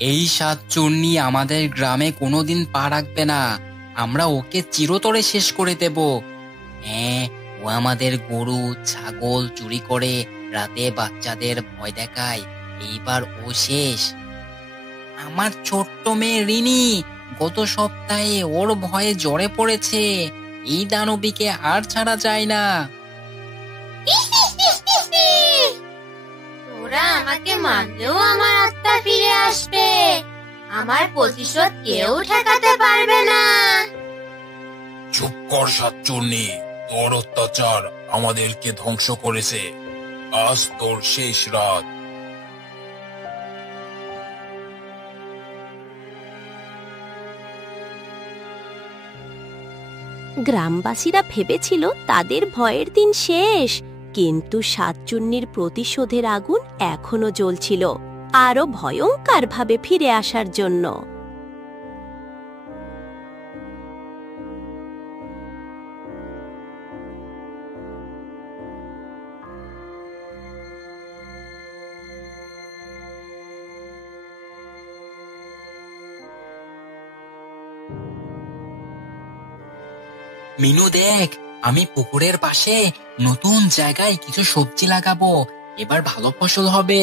এই সাতচুন্নি আমাদের গ্রামে কোনোদিন পা রাখবে না। আমরা ওকে চিরতরে শেষ করে দেব। হ্যাঁ, ও আমাদের গরু ছাগল চুরি করে রাতে বাচ্চাদের ভয় দেখায়। এইবার ও শেষ। আমার ছোট্ট মেয়ে রিনি গত সপ্তাহে ওর ভয়ে জ্বরে পড়েছে। এই দানবীকে আর ছাড়া যায় না। ওরা আমাকে মারলেও আমার আত্মা ফিরে আসবে। আমার প্রতিশোধ কেউ ঠেকাতে পারবে না। চুপ কর সাতচুন্নি, তোর অত্যাচার আমাদেরকে ধ্বংস করেছে। আজ তোর শেষ রাত। গ্রামবাসীরা ভেবেছিল তাদের ভয়ের দিন শেষ, কিন্তু সাতচুন্নির প্রতিশোধের আগুন এখনো জ্বলছিল, আরো ভয়ঙ্করভাবে ফিরে আসার জন্য। মিনু দেখ, আমি পুকুরের পাশে নতুন জায়গায় কিছু সবজি লাগাবো। এবার ভালো ফসল হবে।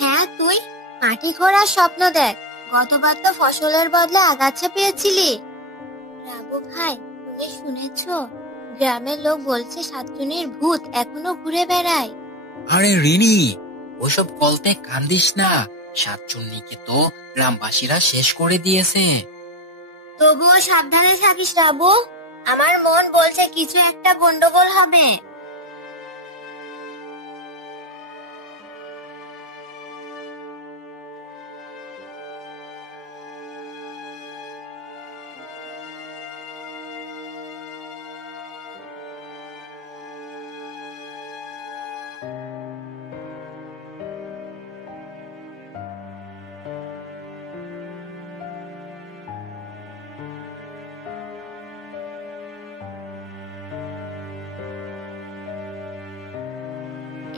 হ্যাঁ, তুই মাটি খোঁড়ার স্বপ্ন দেখ। গতবার তো ফসলের বদলে আগাছা পেয়েছিলি। রাবু ভাই, তুমি শুনেছো? গ্রামের লোক বলছে সাতচুন্নির ভূত এখনো ঘুরে বেড়ায়। আরে রিনি, ওসব গল্পে কান্দিস না। সাতচুন্নিকে তো গ্রামবাসীরা শেষ করে দিয়েছে। তবুও সাবধানে থাকিস রাবু। আমার মন বলছে কিছু একটা গন্ডগোল হবে।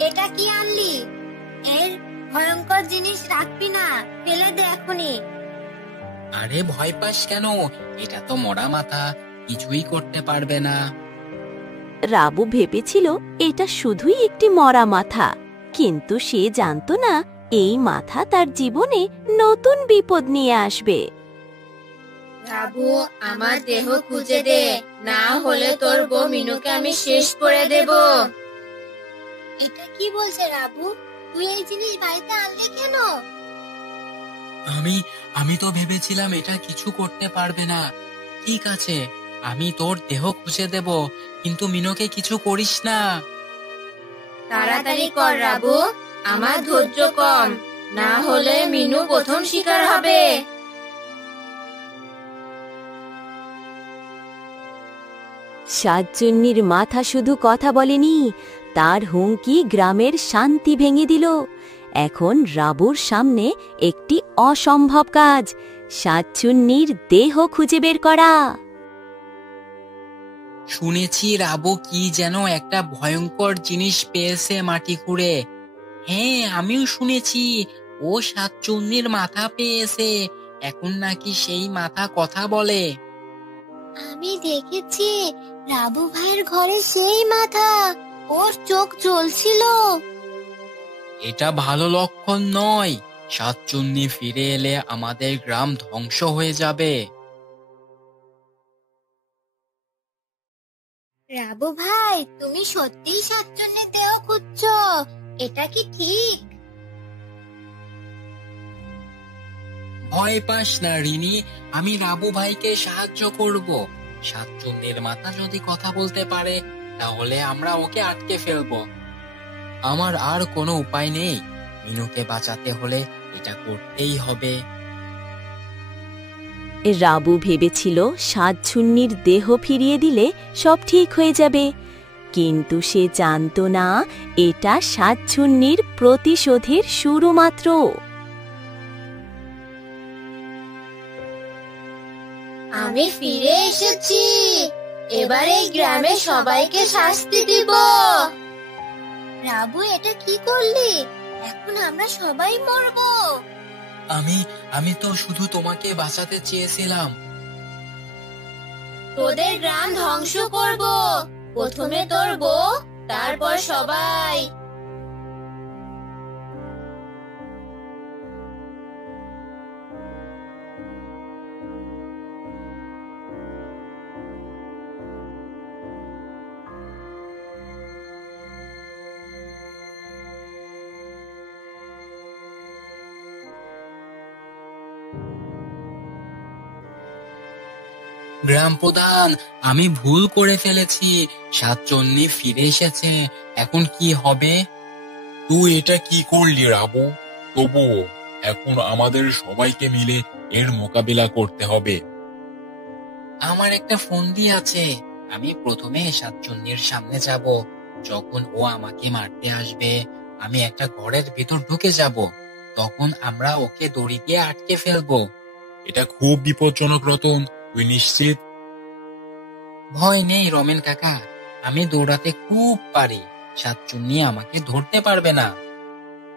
এটা কি আনলি? এর ভয়ঙ্কর জিনিস রাখবি না, ফেলে দে এখনই। আরে ভয় পাস কেন? এটা তো মরা মাথা, কিছুই করতে পারবে না। রাবু ভেবেছিল এটা শুধুই একটি মরা মাথা, কিন্তু সে জানত না এই মাথা তার জীবনে নতুন বিপদ নিয়ে আসবে। রাবু, আমার দেহ খুঁজে দে, না হলে তোর বউ মিনুকে আমি শেষ করে দেব। এটা কি বলছে রাবু? তুই এই জিনিস বাড়িতে আনলি কেন? আমি তো ভেবেছিলাম এটা কিছু করতে পারবে না। ঠিক আছে, আমি তোর দেহ খুঁজে দেব, কিন্তু মিনুকে কিছু করিস না। তাড়াতাড়ি কর রাবু, আমার ধৈর্য কম, না হলে মিনু প্রথম শিকার হবে। সাতচুন্নির মাথা শুধু কথা বলেনি, তার হুমকি গ্রামের শান্তি ভেঙে দিল। এখন রাবুর সামনে একটি অসম্ভব কাজ, সাতচুন্নির দেহ খুঁজে বের করা। শুনেছি রাবু কি যেন একটা ভয়ঙ্কর জিনিস পেয়েছে মাটি খুঁড়ে। হ্যাঁ, আমিও শুনেছি ও সাতচুন্নির মাথা পেয়েছে। এখন নাকি সেই মাথা কথা বলে। আমি দেখেছি রাবু ভাইয়ের ঘরে সেই মাথা, ওর চোখ জ্বলছিল। এটা ভালো লক্ষণ নয়। সাতচুন্নি ফিরে এলে আমাদের গ্রাম ধ্বংস হয়ে যাবে। রাবু ভাই, তুমি সত্যিই সাতচুন্নির দেহ খুঁজছো? এটা কি ঠিক? ভয় পাস না রিনি, আমি রাবু ভাইকে সাহায্য করব। সাতচুন্নির মাথা যদি কথা বলতে পারে, তাহলে আমরা ওকে আটকে ফেলবো। আমার আর কোনো উপায় নেই। মিনুকে বাঁচাতে হলে এটা করতেই হবে। রাবু ভেবেছিল সাতচুন্নির দেহ ফিরিয়ে দিলে সব ঠিক হয়ে যাবে, কিন্তু সে জানত না এটা সাতচুন্নির প্রতিশোধের শুরু মাত্র। আমি ফিরে এসেছি, এবার এই গ্রামে সবাইকে শাস্তি দিব। রাবু, এটা কি করলি? এখন আমরা সবাই মরবো। আমি আমি তো শুধু তোমাকে বাঁচাতে চেয়েছিলাম। তোদের গ্রাম ধ্বংস করব, প্রথমে তোর বউ, তারপর সবাই। গ্রাম প্রধান, আমি ভুল করে ফেলেছি, সাতচন্নি ফিরে এসেছে, এখন কি হবে? তুই এটা কি করলি রাবু? তবুও এখন আমাদের সবাইকে মিলে এর মোকাবিলা করতে হবে। আমার একটা ফন্দি আছে, আমি প্রথমে সাতচন্নির সামনে যাব। যখন ও আমাকে মারতে আসবে, আমি একটা ঘরের ভিতর ঢুকে যাব। তখন আমরা ওকে দড়ি দিয়ে আটকে ফেলবো। এটা খুব বিপজ্জনক রতন, তুই নিশ্চিত? ভয় নেই রমেন কাকা, আমি দৌড়াতে খুব পারি, সাতচন্নি আমাকে ধরতে পারবে না।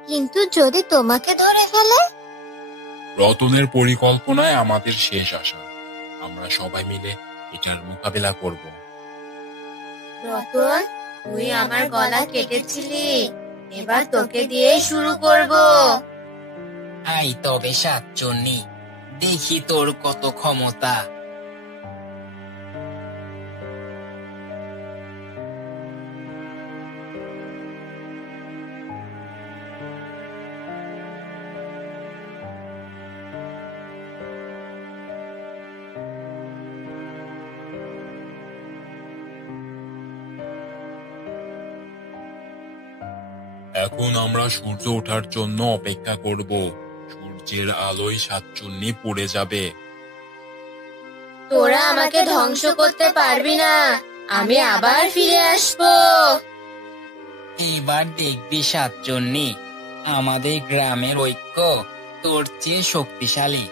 কিন্তু যদি তোমাকে ধরে ফেলে? রতনের পরিকল্পনায় আমাদের শেষ আশা। আমরা সবাই মিলে এটার মোকাবিলা করব। রতন, তুই আমার গলা কেটেছিলি, এবার তোকে দিয়ে শুরু করব। আই তবে সাতচন্নি, দেখি তোর কত ক্ষমতা। এখন আমরা সূর্য ওঠার জন্য অপেক্ষা করব। সূর্যের আলোয় সাতচন্নি পড়ে যাবে। তোরা আমাকে ধ্বংস করতে পারবি না, আমি আবার ফিরে আসবো। এবার দেখবি সাতচন্নি, আমাদের গ্রামের ঐক্য তোর চেয়ে শক্তিশালী।